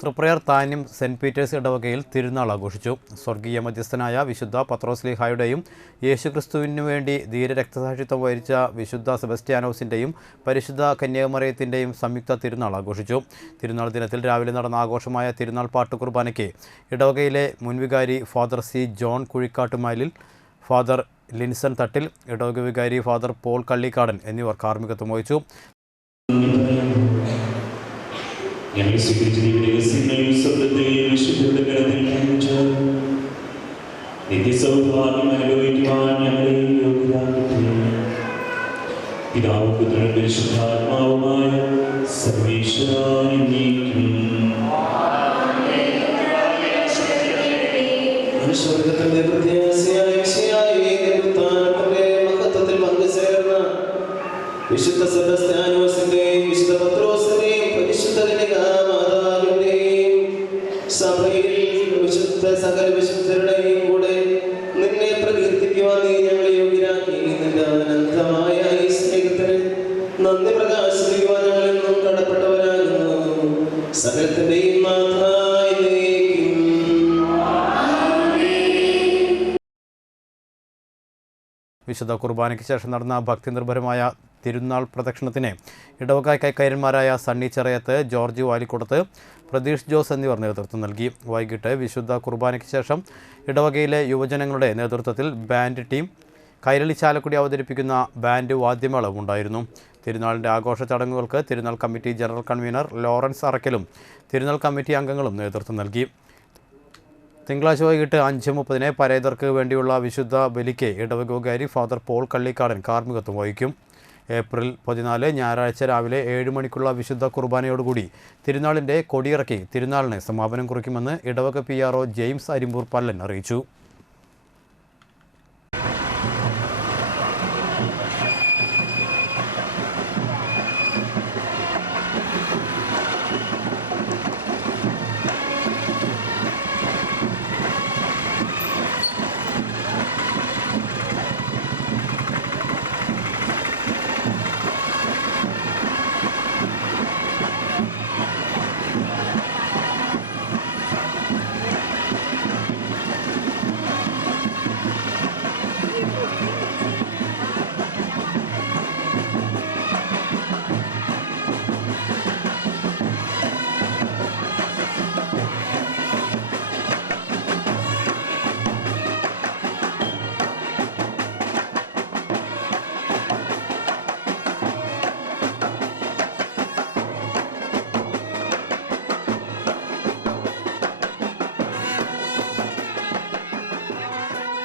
Triprayar Thanyam saint Peter's ഇടവകയിൽ തിരുനാൾ ആഘോഷിച്ചു. സ്വർഗീയ മധ്യസ്ഥനായ വിശുദ്ധ പത്രോസ്ലിഹായുടെയും യേശുക്രിസ്തുവിനു വേണ്ടി ധീരരക്തസാക്ഷിത്വം വഹിച്ച വിശുദ്ധ സെബസ്റ്റ്യാനോസിന്റെയും പരിശുദ്ധ കന്യാകുമറിയത്തിന്റെയും സംയുക്ത തിരുനാൾ ആഘോഷിച്ചു. തിരുനാൾ ദിനത്തിൽ രാവിലെ നടന്ന ആഘോഷമായ തിരുനാൾ പാട്ട് കുർബാനയ്ക്ക് ഇടവകയിലെ മുൻവികാരി father C John Kuzhikkattumalil father Linson Thattil ഇടവക വികാരി ഫാദർ പോൾ കള്ളിക്കാടൻ എന്നിവർ കാർമ്മികത്വം വഹിച്ചു. ഞങ്ങൾ സ്വീകരിച്ചിരിക്കുന്ന രഹസ്യങ്ങൾ ശബ്ദത്തെയും വിശുദ്ധരുടെ കരത്തിൽ കാണിച്ച് നിത്യസൗഭാഗ്യം അനുഭവിക്കുവാൻ ഞങ്ങളെ യോഗ്യരാക്കട്ടെ പിതാവും പുത്രനും പരിശുദ്ധാത്മാവുമായ സർവേശ്വരാനും സ്വർഗത്തിന്റെ പ്രത്യാശയായ വിശുദ്ധ കുർബാനയ്ക്ക് ശേഷം നടന്ന ഭക്തി നിർഭരമായ തിരുനാൾ പ്രദക്ഷിണത്തിന് ഇടവക കൈക്കാരന്മാരായ Sunny Cherayath George Valikkudath Pratheesh Jose എന്നിവർ നേതൃത്വം നൽകി. വൈകിട്ട് വിശുദ്ധ കുർബാനയ്ക്ക് ശേഷം ഇടവകയിലെ യുവജനങ്ങളുടെ നേതൃത്വത്തിൽ ബാൻഡ് ടീം കൈരളി ചാലക്കുടി അവതരിപ്പിക്കുന്ന ബാൻഡ് വാദ്യമേളവും ഉണ്ടായിരുന്നു. തിരുനാളിന്റെ ആഘോഷ ചടങ്ങുകൾക്ക് തിരുനാൾ കമ്മിറ്റി ജനറൽ കൺവീനർ ലോറൻസ് അറക്കലും തിരുനാൾ കമ്മിറ്റി അംഗങ്ങളും നേതൃത്വം നൽകി. തിങ്കളാഴ്ച വൈകിട്ട് അഞ്ച് മുപ്പതിന് പരേതർക്ക് വേണ്ടിയുള്ള വിശുദ്ധ ബലിക്ക് ഇടവകോകാരി ഫാദർ പോൾ കള്ളിക്കാടൻ കാർമ്മികത്വം വഹിക്കും. ഏപ്രിൽ പതിനാല് ഞായറാഴ്ച രാവിലെ ഏഴ് മണിക്കുള്ള വിശുദ്ധ കുർബാനയോടുകൂടി തിരുനാളിന്റെ കൊടിയിറക്കി തിരുനാളിന് സമാപനം കുറിക്കുമെന്ന് ഇടവക P R O James Arimpur Pallan അറിയിച്ചു.